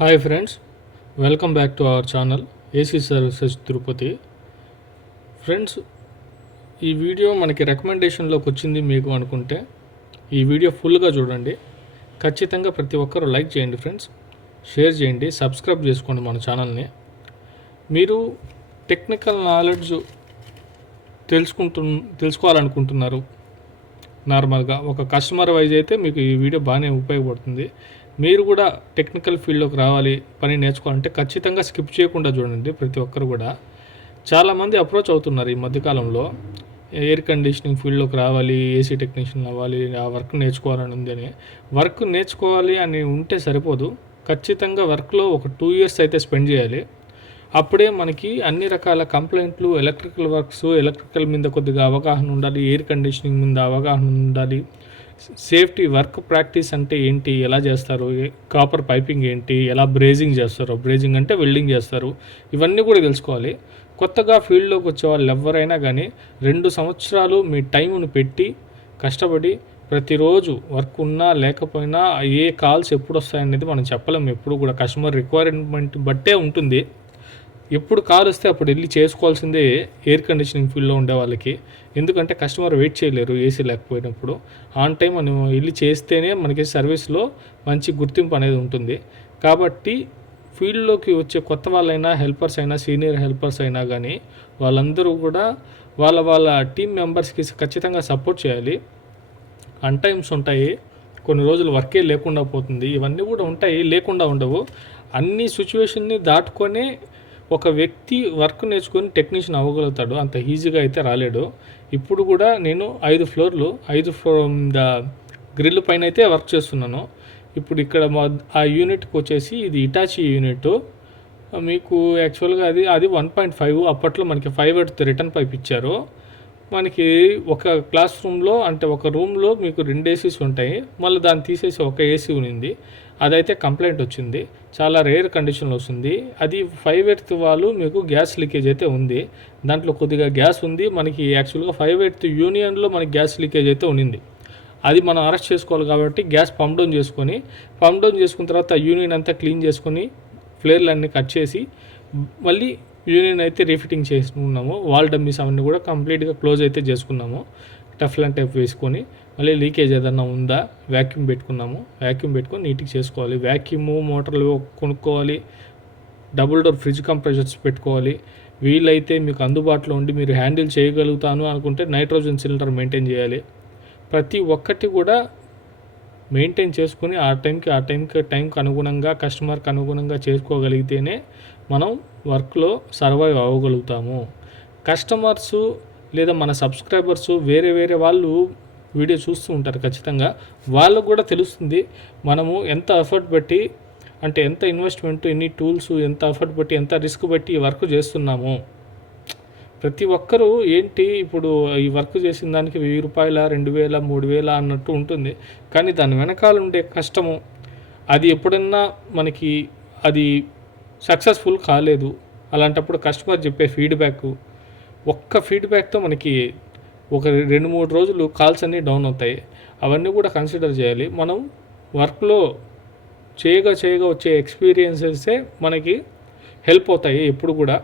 Hi friends, welcome back to our channel AC services Tirupati. Friends, ఈ video మనకి రికమెండేషన్లోకి వచ్చింది మీకు అనుకుంటే ఈ వీడియో ఫుల్గా చూడండి. ఖచ్చితంగా ప్రతి ఒక్కరూ లైక్ చేయండి ఫ్రెండ్స్, షేర్ చేయండి, సబ్స్క్రైబ్ చేసుకోండి మన ఛానల్ని. మీరు టెక్నికల్ నాలెడ్జ్ తెలుసుకోవాలనుకుంటున్నారు. నార్మల్గా ఒక కస్టమర్ వైజ్ అయితే మీకు ఈ వీడియో బాగానే ఉపయోగపడుతుంది. మీరు కూడా టెక్నికల్ ఫీల్డ్లోకి రావాలి, పని నేర్చుకోవాలంటే ఖచ్చితంగా స్కిప్ చేయకుండా చూడండి. ప్రతి ఒక్కరు కూడా చాలామంది అప్రోచ్ అవుతున్నారు ఈ మధ్యకాలంలో. ఎయిర్ కండిషనింగ్ ఫీల్డ్లోకి రావాలి, ఏసీ టెక్నీషియన్ అవ్వాలి, ఆ వర్క్ నేర్చుకోవాలని ఉందని. వర్క్ నేర్చుకోవాలి అని ఉంటే సరిపోదు, ఖచ్చితంగా వర్క్లో ఒక 2 years అయితే స్పెండ్ చేయాలి. అప్పుడే మనకి అన్ని రకాల కంప్లైంట్లు, ఎలక్ట్రికల్ వర్క్స్, ఎలక్ట్రికల్ మీద కొద్దిగా అవగాహన ఉండాలి, ఎయిర్ కండిషనింగ్ మీద అవగాహన ఉండాలి, సేఫ్టీ వర్క్ ప్రాక్టీస్ అంటే ఏంటి, ఎలా చేస్తారు, కాపర్ పైపింగ్ ఏంటి, ఎలా బ్రేజింగ్ చేస్తారు, బ్రేజింగ్ అంటే వెల్డింగ్ చేస్తారు, ఇవన్నీ కూడా తెలుసుకోవాలి. కొత్తగా ఫీల్డ్లోకి వచ్చే వాళ్ళు ఎవరైనా కానీ 2 సంవత్సరాలు మీ టైంను పెట్టి కష్టపడి ప్రతిరోజు వర్క్ ఉన్నా లేకపోయినా ఏ కాల్స్ ఎప్పుడు వస్తాయనేది మనం చెప్పలేము. ఎప్పుడు కూడా కస్టమర్ రిక్వైర్మెంట్ బట్టే ఉంటుంది. ఎప్పుడు కాల్ వస్తే అప్పుడు వెళ్ళి చేసుకోవాల్సిందే ఎయిర్ కండిషనింగ్ ఫీల్డ్లో ఉండే వాళ్ళకి. ఎందుకంటే కస్టమర్ వెయిట్ చేయలేరు ఏసీ లేకపోయినప్పుడు. ఆన్ టైం మనం వెళ్ళి చేస్తేనే మనకి సర్వీస్లో మంచి గుర్తింపు అనేది ఉంటుంది. కాబట్టి ఫీల్డ్లోకి వచ్చే కొత్త వాళ్ళైనా, హెల్పర్స్ అయినా, సీనియర్ హెల్పర్స్ అయినా కానీ వాళ్ళందరూ కూడా వాళ్ళ టీం మెంబర్స్కి ఖచ్చితంగా సపోర్ట్ చేయాలి. అన్ టైమ్స్ ఉంటాయి, కొన్ని రోజులు వర్కే లేకుండా పోతుంది, ఇవన్నీ కూడా ఉంటాయి, లేకుండా ఉండవు. అన్ని సిచ్యువేషన్ని దాటుకొని ఒక వ్యక్తి వర్క్ నేర్చుకొని టెక్నీషియన్ అవ్వగలుగుతాడు, అంత ఈజీగా అయితే రాలేడు. ఇప్పుడు కూడా నేను 5 ఫ్లోర్లు గ్రిల్ పైన అయితే వర్క్ చేస్తున్నాను. ఇప్పుడు ఇక్కడ ఆ యూనిట్కి వచ్చేసి ఇది ఇటాచి యూనిట్. మీకు యాక్చువల్గా అది 1.5, అప్పట్లో మనకి 5 రిటర్న్ పైప్ ఇచ్చారు. మనకి ఒక క్లాస్ రూమ్లో అంటే ఒక రూమ్లో మీకు 2 ఏసీస్ ఉంటాయి, మళ్ళీ దాన్ని తీసేసి ఒక ఏసీ ఉంది. అదైతే కంప్లైంట్ వచ్చింది, చాలా రేర్ కండిషన్లో వస్తుంది. అది 5/8 వాళ్ళు మీకు గ్యాస్ లీకేజ్ అయితే ఉంది, దాంట్లో కొద్దిగా గ్యాస్ ఉంది. మనకి యాక్చువల్గా 5/8 యూనియన్లో మనకి గ్యాస్ లీకేజ్ అయితే ఉన్నింది. అది మనం అరెస్ట్ చేసుకోవాలి కాబట్టి గ్యాస్ పంప్ డౌన్ చేసుకున్న తర్వాత యూనియన్ అంతా క్లీన్ చేసుకొని ఫ్లేర్లన్నీ కట్ చేసి మళ్ళీ యూనియన్ అయితే రీఫిట్టింగ్ చేసుకున్నాము. వాల్ డమ్మీస్ అవన్నీ కూడా కంప్లీట్గా క్లోజ్ అయితే చేసుకున్నాము. టఫ్లాన్ టైప్ వేసుకొని మళ్ళీ లీకేజ్ ఏదన్నా ఉందా వ్యాక్యూమ్ పెట్టుకొని నీట్గా చేసుకోవాలి. వ్యాక్యూమ్ మోటార్లు కొనుక్కోవాలి, డబుల్ డోర్ ఫ్రిడ్జ్ కంప్రెషర్స్ పెట్టుకోవాలి. వీలైతే మీకు అందుబాటులో ఉండి మీరు హ్యాండిల్ చేయగలుగుతాను అనుకుంటే నైట్రోజన్ సిలిండర్ మెయింటైన్ చేయాలి. ప్రతి ఒక్కటి కూడా మెయింటైన్ చేసుకుని ఆ టైంకి అనుగుణంగా కస్టమర్కి అనుగుణంగా చేసుకోగలిగితేనే మనం వర్క్లో సర్వైవ్ అవ్వగలుగుతాము. కస్టమర్సు లేదా మన సబ్స్క్రైబర్సు వేరే వాళ్ళు వీడియో చూస్తూ ఉంటారు. ఖచ్చితంగా వాళ్ళకు కూడా తెలుస్తుంది మనము ఎంత ఎఫర్ట్ పెట్టి, అంటే ఎంత ఇన్వెస్ట్మెంట్, ఎన్ని టూల్స్, ఎంత ఎఫర్ట్ పెట్టి, ఎంత రిస్క్ పెట్టి ఈ వర్క్ చేస్తున్నాము. ప్రతి ఒక్కరూ ఏంటి ఇప్పుడు ఈ వర్క్ చేసిన దానికి 1000 రూపాయల, 2000, 3000 అన్నట్టు ఉంటుంది. కానీ దాని వెనకాల ఉండే కష్టము, అది ఎప్పుడన్నా మనకి అది సక్సెస్ఫుల్ కాలేదు. అలాంటప్పుడు కస్టమర్ చెప్పే ఒక్క ఫీడ్బ్యాక్తో మనకి ఒక 2-3 రోజులు కాల్స్ అన్నీ డౌన్ అవుతాయి. అవన్నీ కూడా కన్సిడర్ చేయాలి. మనం వర్క్లో చేయగా వచ్చే ఎక్స్పీరియన్సెసే మనకి హెల్ప్ అవుతాయి. ఎప్పుడు కూడా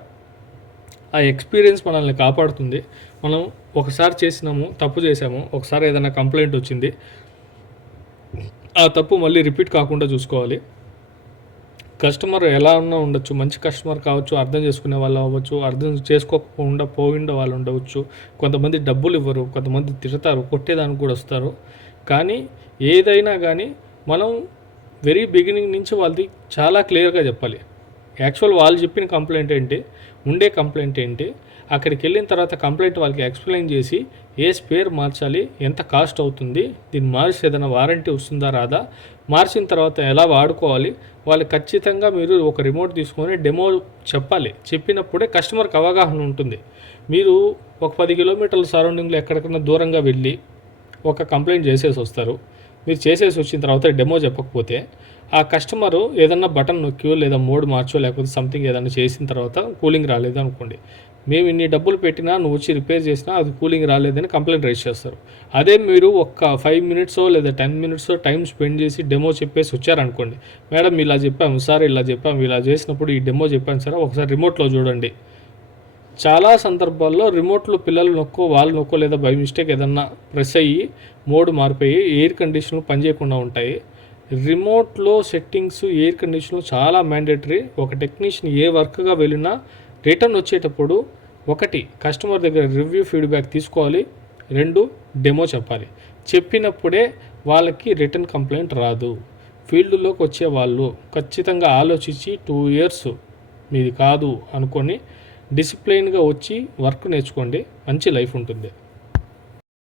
ఆ ఎక్స్పీరియన్స్ మనల్ని కాపాడుతుంది. మనం ఒకసారి తప్పు చేసాము, ఒకసారి ఏదైనా కంప్లైంట్ వచ్చింది, ఆ తప్పు మళ్ళీ రిపీట్ కాకుండా చూసుకోవాలి. కస్టమర్ ఎలా ఉన్నా ఉండొచ్చు, మంచి కస్టమర్ కావచ్చు, అర్థం చేసుకునే వాళ్ళు అవ్వచ్చు, అర్థం చేసుకోకుండా పోయిండే వాళ్ళు ఉండవచ్చు. కొంతమంది డబ్బులు ఇవ్వరు, కొంతమంది తిడతారు, కొట్టేదానికి కూడా వస్తారు. కానీ ఏదైనా కానీ మనం వెరీ బిగినింగ్ నుంచి వాళ్ళది చాలా క్లియర్గా చెప్పాలి. యాక్చువల్ వాళ్ళు చెప్పిన కంప్లైంట్ ఏంటి, ఉండే కంప్లైంట్ ఏంటి, అక్కడికి వెళ్ళిన తర్వాత కంప్లైంట్ వాళ్ళకి ఎక్స్ప్లెయిన్ చేసి ఏ స్పేర్ మార్చాలి, ఎంత కాస్ట్ అవుతుంది, దీన్ని మార్చి ఏదైనా వారంటీ వస్తుందా రాదా, మార్చిన తర్వాత ఎలా వాడుకోవాలి, వాళ్ళు ఖచ్చితంగా మీరు ఒక రిమోట్ తీసుకొని డెమో చెప్పాలి. చెప్పినప్పుడే కస్టమర్కి అవగాహన ఉంటుంది. మీరు ఒక 10 కిలోమీటర్ల సరౌండింగ్లో ఎక్కడికైనా దూరంగా వెళ్ళి ఒక కంప్లైంట్ చేసేసి వస్తారు. మీరు చేసేసి వచ్చిన తర్వాత డెమో చెప్పకపోతే ఆ కస్టమరు ఏదన్నా బటన్ నొక్కియో లేదా మోడ్ మార్చో లేకపోతే సంథింగ్ ఏదైనా చేసిన తర్వాత కూలింగ్ రాలేదు అనుకోండి, మేము ఇన్ని డబ్బులు పెట్టినా నువ్వు వచ్చి రిపేర్ చేసినా అది కూలింగ్ రాలేదని కంప్లైంట్ రైజ్ చేస్తారు. అదే మీరు ఒక 5 మినిట్సో లేదా 10 మినిట్సో టైం స్పెండ్ చేసి డెమో చెప్పేసి వచ్చారనుకోండి, మేడం ఇలా చెప్పాము సార్, ఇలా చెప్పాము, ఇలా చేసినప్పుడు ఈ డెమో చెప్పాను సార్, ఒకసారి రిమోట్లో చూడండి. చాలా సందర్భాల్లో రిమోట్లో పిల్లలు నొక్కో వాళ్ళు నొక్కో లేదా బై మిస్టేక్ ఏదన్నా ప్రెస్ అయ్యి మోడ్ మారిపోయి ఎయిర్ కండిషన్లు పనిచేయకుండా ఉంటాయి. రిమోట్లో సెట్టింగ్స్ ఎయిర్ కండిషన్లు చాలా మ్యాండేటరీ. ఒక టెక్నీషియన్ ఏ వర్క్గా వెళ్ళినా రిటర్న్ వచ్చేటప్పుడు 1 కస్టమర్ దగ్గర రివ్యూ ఫీడ్బ్యాక్ తీసుకోవాలి, 2 డెమో చెప్పాలి. చెప్పినప్పుడే వాళ్ళకి రిటర్న్ కంప్లైంట్ రాదు. ఫీల్డ్లోకి వచ్చే వాళ్ళు ఖచ్చితంగా ఆలోచించి 2 ఇయర్స్ మీది కాదు అనుకొని డిసిప్లైన్గా వచ్చి వర్క్ నేర్చుకోండి, మంచి లైఫ్ ఉంటుంది.